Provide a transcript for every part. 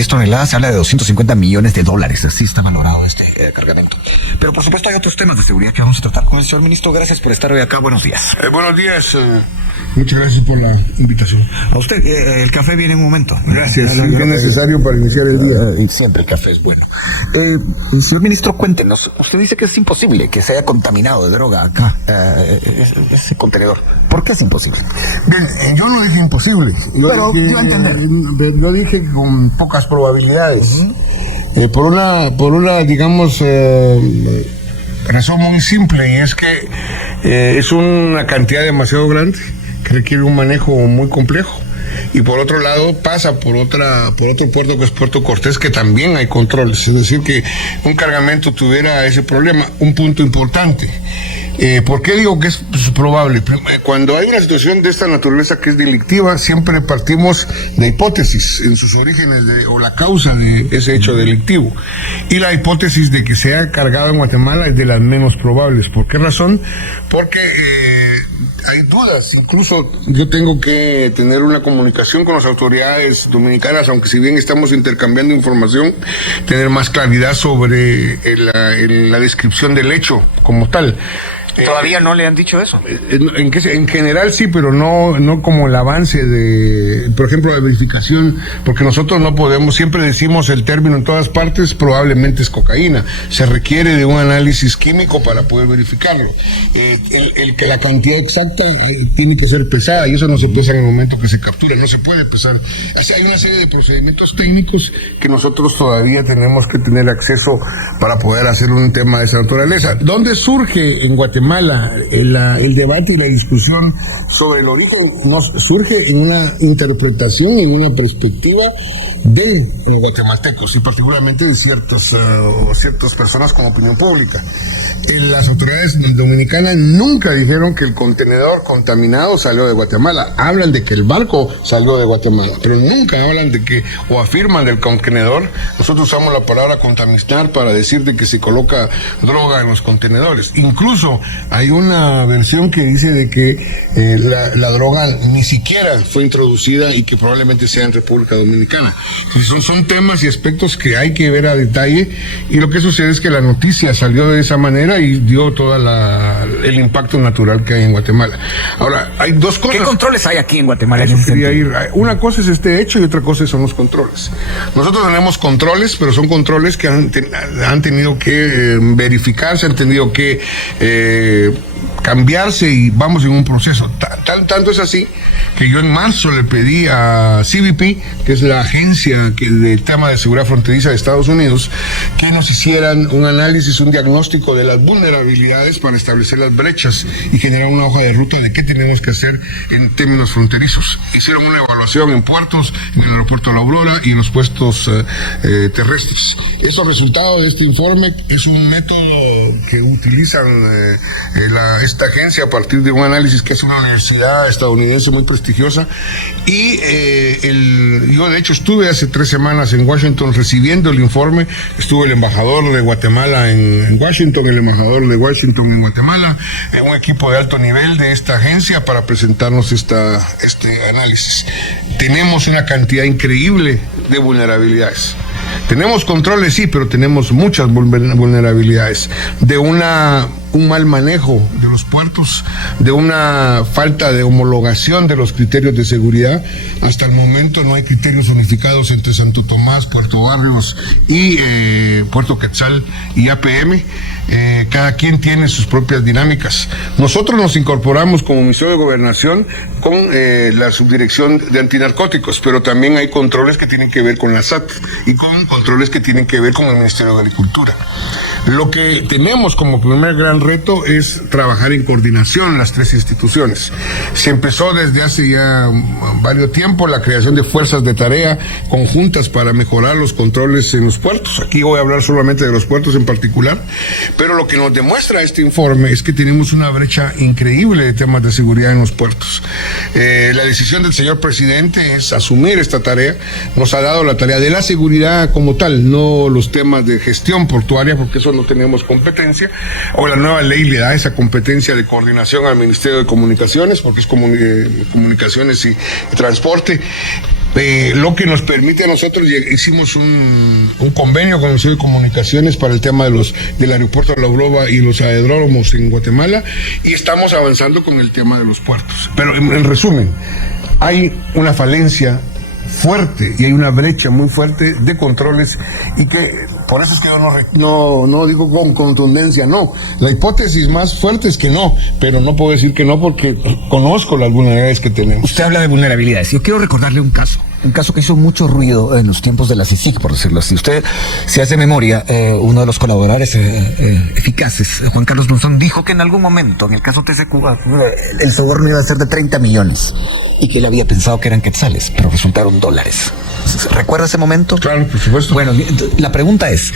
10 toneladas, se habla de $250 millones, así está valorado este cargamento. Pero por supuesto hay otros temas de seguridad que vamos a tratar con el señor ministro. Gracias por estar hoy acá, buenos días. Buenos días, muchas gracias por la invitación. A usted, el café viene en un momento. Gracias, es necesario para iniciar el día. Y siempre el café es bueno. Señor ministro, cuéntenos, usted dice que es imposible que se haya contaminado de droga acá, ese contenedor. ¿Por qué es imposible? Bien, yo no dije imposible. Pero dio a entender. Yo dije con pocas probabilidades. Por una, digamos, razón muy simple, y es que es una cantidad demasiado grande que requiere un manejo muy complejo. Y por otro lado pasa por otro puerto que es Puerto Cortés, que también hay controles. Es decir, que un cargamento tuviera ese problema. Un punto importante. ¿Por qué digo que es probable? Cuando hay una situación de esta naturaleza que es delictiva, siempre partimos de hipótesis en sus orígenes o la causa de ese hecho delictivo. Y la hipótesis de que se haya cargado en Guatemala es de las menos probables. ¿Por qué razón? Porque hay dudas. Incluso yo tengo que tener una comunicación con las autoridades dominicanas, aunque si bien estamos intercambiando información, tener más claridad sobre la descripción del hecho como tal. ¿Todavía no le han dicho eso? En general sí, pero no como el avance de, por ejemplo, de verificación, porque nosotros no podemos, siempre decimos el término en todas partes, probablemente es cocaína. Se requiere de un análisis químico para poder verificarlo. El que la cantidad exacta tiene que ser pesada, y eso no se pesa en el momento que se captura, no se puede pesar. O sea, hay una serie de procedimientos técnicos que nosotros todavía tenemos que tener acceso para poder hacer un tema de esa naturaleza. ¿Dónde surge en Guatemala el debate y la discusión sobre el origen? Surge en una interpretación, en una perspectiva de guatemaltecos y particularmente de ciertas personas con opinión pública. Las autoridades dominicanas nunca dijeron que el contenedor contaminado salió de Guatemala. Hablan de que el barco salió de Guatemala, pero nunca hablan de que, o afirman del contenedor. Nosotros usamos la palabra contaminar para decir de que se coloca droga en los contenedores. Incluso hay una versión que dice de que la droga ni siquiera fue introducida y que probablemente sea en República Dominicana. Son temas y aspectos que hay que ver a detalle, y lo que sucede es que la noticia salió de esa manera y dio todo el impacto natural que hay en Guatemala. Ahora, hay dos cosas. ¿Qué controles hay aquí en Guatemala? Una cosa es este hecho y otra cosa son los controles. Nosotros tenemos controles, pero son controles que han tenido que verificarse, han tenido que cambiarse, y vamos en un proceso. Tanto es así que yo en marzo le pedí a CBP, que es la agencia del tema de seguridad fronteriza de Estados Unidos, que nos hicieran un análisis, un diagnóstico de las vulnerabilidades para establecer las brechas y generar una hoja de ruta de qué tenemos que hacer en términos fronterizos. Hicieron una evaluación en puertos, en el aeropuerto de La Aurora y en los puestos terrestres. Esos resultados de este informe es un método que utilizan esta agencia a partir de un análisis que es una universidad estadounidense muy prestigiosa, y yo de hecho estuve hace 3 semanas en Washington recibiendo el informe. Estuvo el embajador de Guatemala en Washington, el embajador de Washington en Guatemala, un equipo de alto nivel de esta agencia para presentarnos este análisis. Tenemos una cantidad increíble de vulnerabilidades. Tenemos controles, sí, pero tenemos muchas vulnerabilidades de un mal manejo de los puertos, de una falta de homologación de los criterios de seguridad. Hasta el momento no hay criterios unificados entre Santo Tomás, Puerto Barrios y Puerto Quetzal y APM. Cada quien tiene sus propias dinámicas. Nosotros nos incorporamos como Ministerio de Gobernación con la Subdirección de Antinarcóticos, pero también hay controles que tienen que ver con la SAT y con controles que tienen que ver con el Ministerio de Agricultura. Lo que tenemos como primer gran reto es trabajar en coordinación las 3 instituciones. Se empezó desde hace ya varios tiempo la creación de fuerzas de tarea conjuntas para mejorar los controles en los puertos. Aquí voy a hablar solamente de los puertos en particular, pero lo que nos demuestra este informe es que tenemos una brecha increíble de temas de seguridad en los puertos. La decisión del señor presidente es asumir esta tarea. Nos ha dado la tarea de la seguridad como tal, no los temas de gestión portuaria, porque eso no tenemos competencia, o la nueva ley le da esa competencia de coordinación al Ministerio de Comunicaciones, porque es comunicaciones y transporte. lo que nos permite a nosotros, hicimos un convenio con el Ministerio de Comunicaciones para el tema del aeropuerto de La Uroba y los aeródromos en Guatemala, y estamos avanzando con el tema de los puertos. Pero en resumen, hay una falencia fuerte y hay una brecha muy fuerte de controles, y que por eso es que yo no digo con contundencia, no. La hipótesis más fuerte es que no, pero no puedo decir que no porque conozco las vulnerabilidades que tenemos. Usted habla de vulnerabilidades. Yo quiero recordarle un caso que hizo mucho ruido en los tiempos de la CICIG, por decirlo así. Usted, si hace memoria, uno de los colaboradores eficaces, Juan Carlos Monzón, dijo que en algún momento, en el caso TC Cuba, el soborno iba a ser de 30 millones y que él había pensado que eran quetzales, pero resultaron dólares. ¿Recuerda ese momento? Claro, por supuesto. Bueno, la pregunta es,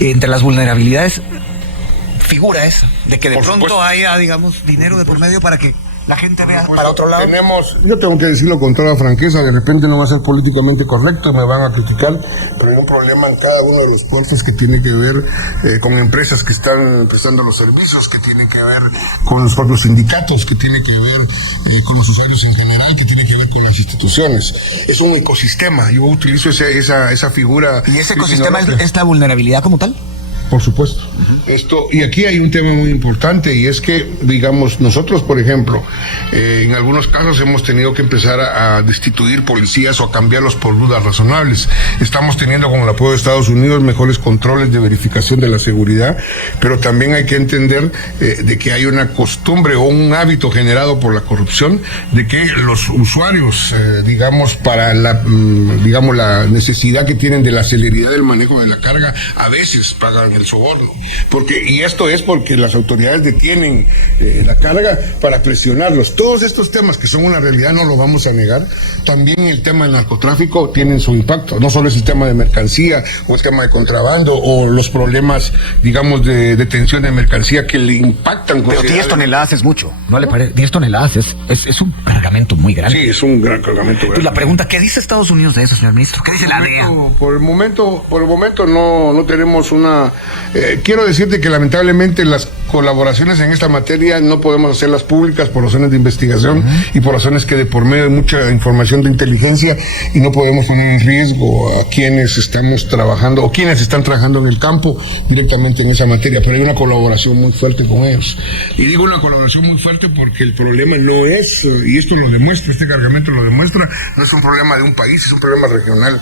entre las vulnerabilidades, figura esa, de que de pronto haya, digamos, dinero de por medio para que la gente vea para otro lado. Yo tengo que decirlo con toda franqueza, de repente no va a ser políticamente correcto y me van a criticar, pero hay un problema en cada uno de los puertos que tiene que ver con empresas que están prestando los servicios, que tiene que ver con los propios sindicatos, que tiene que ver con los usuarios en general, que tiene que ver con las instituciones. Es un ecosistema, yo utilizo esa figura. ¿Y ese ecosistema es la vulnerabilidad como tal? Por supuesto. Y aquí hay un tema muy importante, y es que, digamos, nosotros, por ejemplo, en algunos casos hemos tenido que empezar a destituir policías o a cambiarlos por dudas razonables. Estamos teniendo, con el apoyo de Estados Unidos, mejores controles de verificación de la seguridad, pero también hay que entender de que hay una costumbre o un hábito generado por la corrupción de que los usuarios, digamos, para la necesidad que tienen de la celeridad del manejo de la carga, a veces pagan el soborno, y esto es porque las autoridades detienen la carga para presionarlos. Todos estos temas que son una realidad, no lo vamos a negar. También el tema del narcotráfico tienen su impacto, no solo es el tema de mercancía o el tema de contrabando o los problemas, digamos, de detención de mercancía que le impactan. Pero 10 toneladas es mucho, ¿no le parece? 10 toneladas es un cargamento muy grande. Sí, es un gran cargamento. Entonces, la pregunta, ¿qué dice Estados Unidos de eso, señor ministro? ¿Qué dice la DEA? Por el momento no tenemos una... quiero decirte que lamentablemente las colaboraciones en esta materia no podemos hacerlas públicas por razones de investigación y por razones que de por medio de mucha información de inteligencia, y no podemos poner en riesgo a quienes estamos trabajando o quienes están trabajando en el campo directamente en esa materia, pero hay una colaboración muy fuerte con ellos. Y digo una colaboración muy fuerte porque el problema no es, y esto lo demuestra, este cargamento lo demuestra, no es un problema de un país, es un problema regional.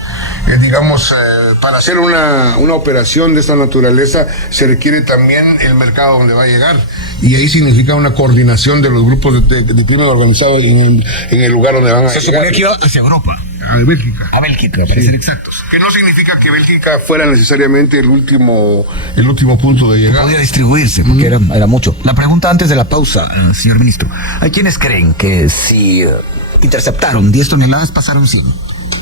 Para hacer una operación de esta naturaleza se requiere también el mercado donde va a llegar, y ahí significa una coordinación de los grupos de crimen organizado en el lugar donde van a llegar. Se supone que iba hacia Europa. A Bélgica. A Bélgica, para ser exactos. Que no significa que Bélgica fuera necesariamente el último punto de llegada. Podía distribuirse, porque era mucho. La pregunta antes de la pausa, señor ministro. Hay quienes creen que si interceptaron 10 toneladas, pasaron 100.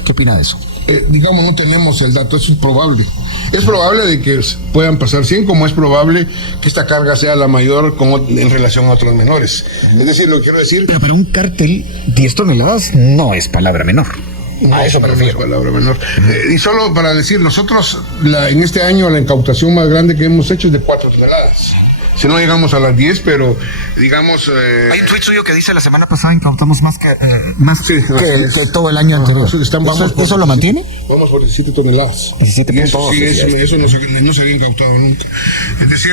¿Qué opina de eso? No tenemos el dato, eso es probable. Es probable de que puedan pasar 100, como es probable que esta carga sea la mayor en relación a otros menores. Es decir, lo que quiero decir... Pero para un cártel, 10 toneladas no es palabra menor. A eso me refiero. No es palabra menor. Y solo para decir, nosotros en este año la incautación más grande que hemos hecho es de 4 toneladas. Si no llegamos a las 10, pero digamos... Hay un tuit suyo que dice: la semana pasada incautamos más que todo el año anterior. ¿Eso lo mantiene? Vamos por 17 toneladas. 17.2. Eso no se había incautado nunca. Es decir,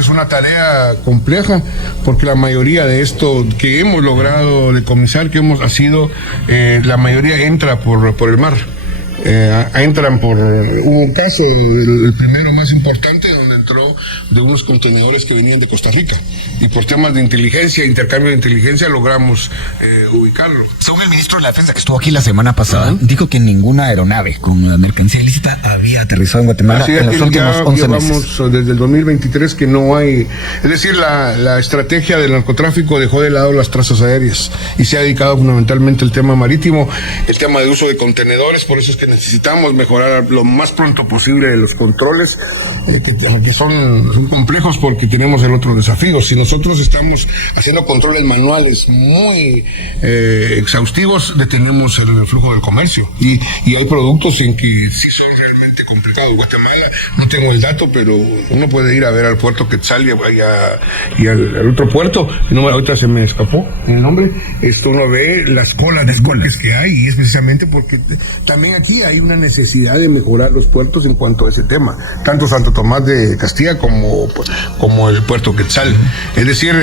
es una tarea compleja, porque la mayoría de esto que hemos logrado decomisar, la mayoría entra por el mar. Hubo un caso, el primero más importante, donde entró de unos contenedores que venían de Costa Rica, y por temas de inteligencia, intercambio de inteligencia, logramos ubicarlo. Según el ministro de la Defensa, que estuvo aquí la semana pasada, dijo que ninguna aeronave con mercancía ilícita había aterrizado en Guatemala en los últimos 11 meses. Desde el 2023 que no hay, es decir, la estrategia del narcotráfico dejó de lado las trazas aéreas y se ha dedicado fundamentalmente al tema marítimo, el tema de uso de contenedores. Por eso es que necesitamos mejorar lo más pronto posible los controles, que son complejos, porque tenemos el otro desafío. Si nosotros estamos haciendo controles manuales muy exhaustivos, detenemos el flujo del comercio, y hay productos en que sí son realmente complicado. Guatemala, no tengo el dato, pero uno puede ir a ver al puerto Quetzal y al otro puerto, no, ahorita se me escapó el nombre. Uno ve las colas de buques que hay, y es precisamente porque también aquí hay una necesidad de mejorar los puertos en cuanto a ese tema, tanto Santo Tomás de Castilla como el puerto Quetzal. Es decir,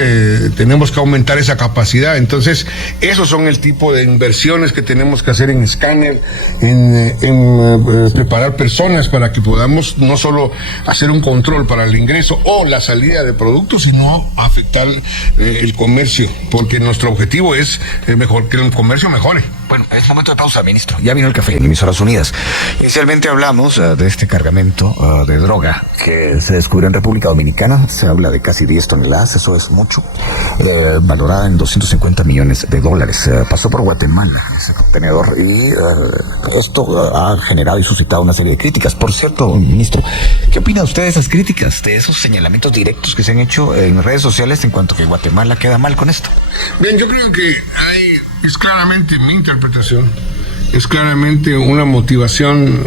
tenemos que aumentar esa capacidad. Entonces, esos son el tipo de inversiones que tenemos que hacer en escáner, en preparar personas para que podamos no solo hacer un control para el ingreso o la salida de productos, sino afectar el comercio, porque nuestro objetivo es mejor que el comercio mejore. Bueno, es momento de pausa, ministro. Ya vino el café en Emisoras Unidas. Inicialmente hablamos de este cargamento de droga que se descubrió en República Dominicana. Se habla de casi 10 toneladas, eso es mucho, valorada en $250 millones. Pasó por Guatemala ese contenedor y esto ha generado y suscitado una serie de críticas. Por cierto, ministro, ¿qué opina usted de esas críticas, de esos señalamientos directos que se han hecho en redes sociales en cuanto que Guatemala queda mal con esto? Bien, yo creo que es claramente mi interpretación, es claramente una motivación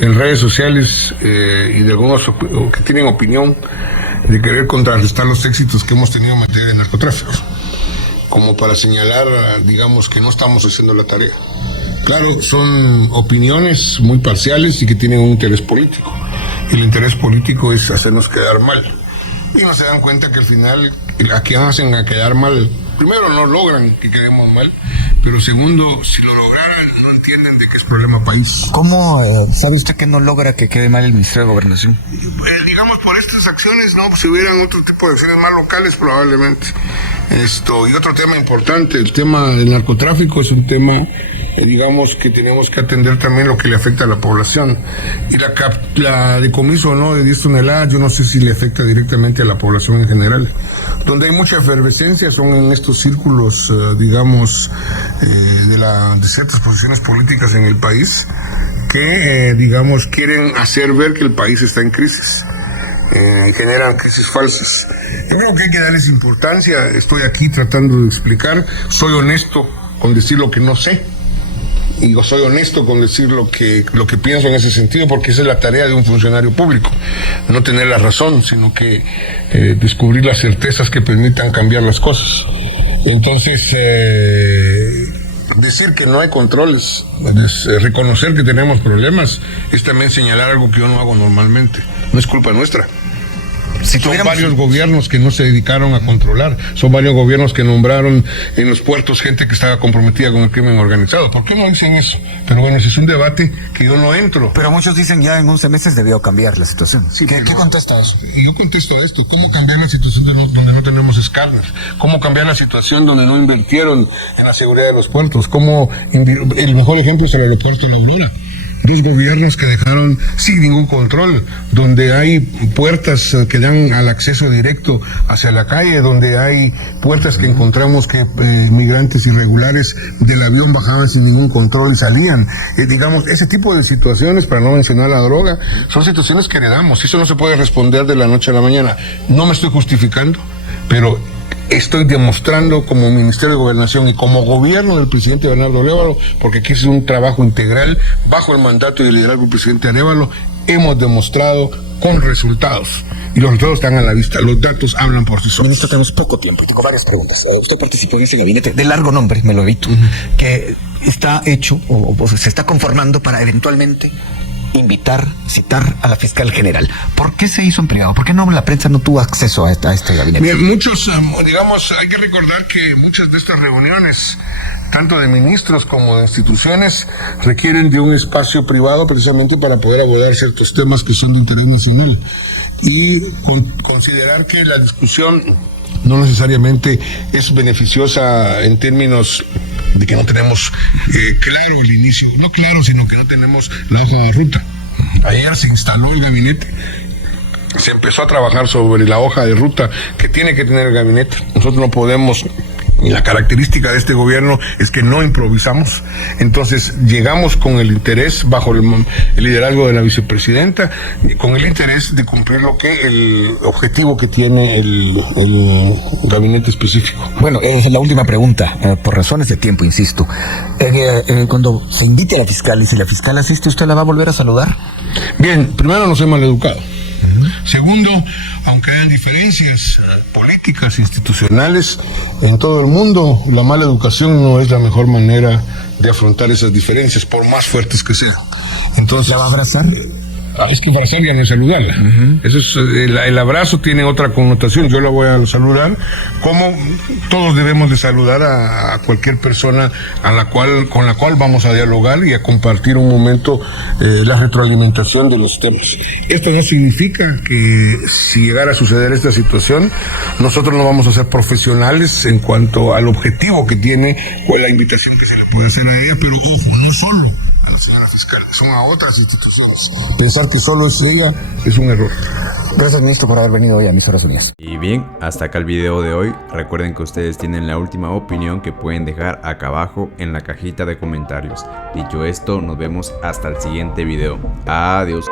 en redes sociales y de algunos que tienen opinión de querer contrarrestar los éxitos que hemos tenido en materia de narcotráfico, como para señalar, digamos, que no estamos haciendo la tarea. Claro, son opiniones muy parciales y que tienen un interés político. El interés político es hacernos quedar mal. Y no se dan cuenta que al final, a quien hacen a quedar mal, primero no logran que quedemos mal, pero segundo, si lo lograran, no entienden de qué es problema país. ¿Cómo sabe usted que no logra que quede mal el Ministerio de Gobernación? Digamos, por estas acciones, no, si hubieran otro tipo de acciones más locales, probablemente. Y otro tema importante, el tema del narcotráfico es un tema, digamos, que tenemos que atender también lo que le afecta a la población. Y la decomiso, ¿no?, de 10 toneladas, yo no sé si le afecta directamente a la población en general. Donde hay mucha efervescencia son en estos círculos, digamos, de ciertas posiciones políticas en el país que, digamos, quieren hacer ver que el país está en crisis. Generan crisis falsas. Yo creo que hay que darles importancia. Estoy aquí tratando de explicar. Soy honesto con decir lo que no sé. Y yo soy honesto con decir lo que pienso en ese sentido, porque esa es la tarea de un funcionario público. No tener la razón, sino que descubrir las certezas que permitan cambiar las cosas. Entonces, decir que no hay controles, reconocer que tenemos problemas, es también señalar algo que yo no hago normalmente. No es culpa nuestra. Son varios gobiernos que no se dedicaron a controlar, son varios gobiernos que nombraron en los puertos gente que estaba comprometida con el crimen organizado. ¿Por qué no dicen eso? Pero bueno, ese es un debate que yo no entro. Pero muchos dicen ya en 11 meses debió cambiar la situación. Sí, ¿Qué contesta eso? Yo contesto esto. ¿Cómo cambiar la situación donde no tenemos escáner? ¿Cómo cambiar la situación donde no invirtieron en la seguridad de los puertos? El mejor ejemplo es el aeropuerto de La Aurora. 2 gobiernos que dejaron sin ningún control, donde hay puertas que dan al acceso directo hacia la calle, donde hay puertas que encontramos que migrantes irregulares del avión bajaban sin ningún control y salían. Digamos, ese tipo de situaciones, para no mencionar la droga, son situaciones que heredamos. Eso no se puede responder de la noche a la mañana. No me estoy justificando, pero estoy demostrando como Ministerio de Gobernación y como gobierno del presidente Bernardo Arévalo, porque aquí es un trabajo integral bajo el mandato y el liderazgo del presidente Arévalo, hemos demostrado con resultados. Y los resultados están a la vista, los datos hablan por sí solos. Ministro, tenemos poco tiempo y tengo varias preguntas. Usted participó en ese gabinete de largo nombre, me lo evito, que está hecho o se está conformando para eventualmente citar a la fiscal general. ¿Por qué se hizo en privado? ¿Por qué no la prensa no tuvo acceso a este gabinete? Bien, hay que recordar que muchas de estas reuniones, tanto de ministros como de instituciones, requieren de un espacio privado precisamente para poder abordar ciertos temas que son de interés nacional. Y considerar que la discusión no necesariamente es beneficiosa en términos de que no tenemos claro el inicio, no claro, sino que no tenemos la hoja de ruta. Ayer se instaló el gabinete, se empezó a trabajar sobre la hoja de ruta que tiene que tener el gabinete. Nosotros no podemos Y la característica de este gobierno es que no improvisamos. Entonces llegamos con el interés, bajo el liderazgo de la vicepresidenta, con el interés de cumplir el objetivo que tiene el gabinete específico. Bueno, la última pregunta, por razones de tiempo, insisto. Cuando se invite a la fiscal y si la fiscal asiste, ¿usted la va a volver a saludar? Bien, primero no soy maleducado. Segundo, aunque hayan diferencias políticas, institucionales, en todo el mundo, la mala educación no es la mejor manera de afrontar esas diferencias, por más fuertes que sean. Entonces, ¿la va a abrazar? Es que abrazarla no es saludarla. Eso es, el abrazo tiene otra connotación. Yo la voy a saludar como todos debemos de saludar a cualquier persona con la cual vamos a dialogar y a compartir un momento la retroalimentación de los temas. Esto no significa que si llegara a suceder esta situación, nosotros no vamos a ser profesionales en cuanto al objetivo que tiene o la invitación que se le puede hacer a ella, pero ojo, no solo a la señora fiscal, son a otras instituciones. Pensar que solo es ella es un error. Gracias, ministro, por haber venido hoy a Emisoras Unidas. Y bien, hasta acá el video de hoy. Recuerden que ustedes tienen la última opinión que pueden dejar acá abajo en la cajita de comentarios. Dicho esto, nos vemos hasta el siguiente video. Adiós.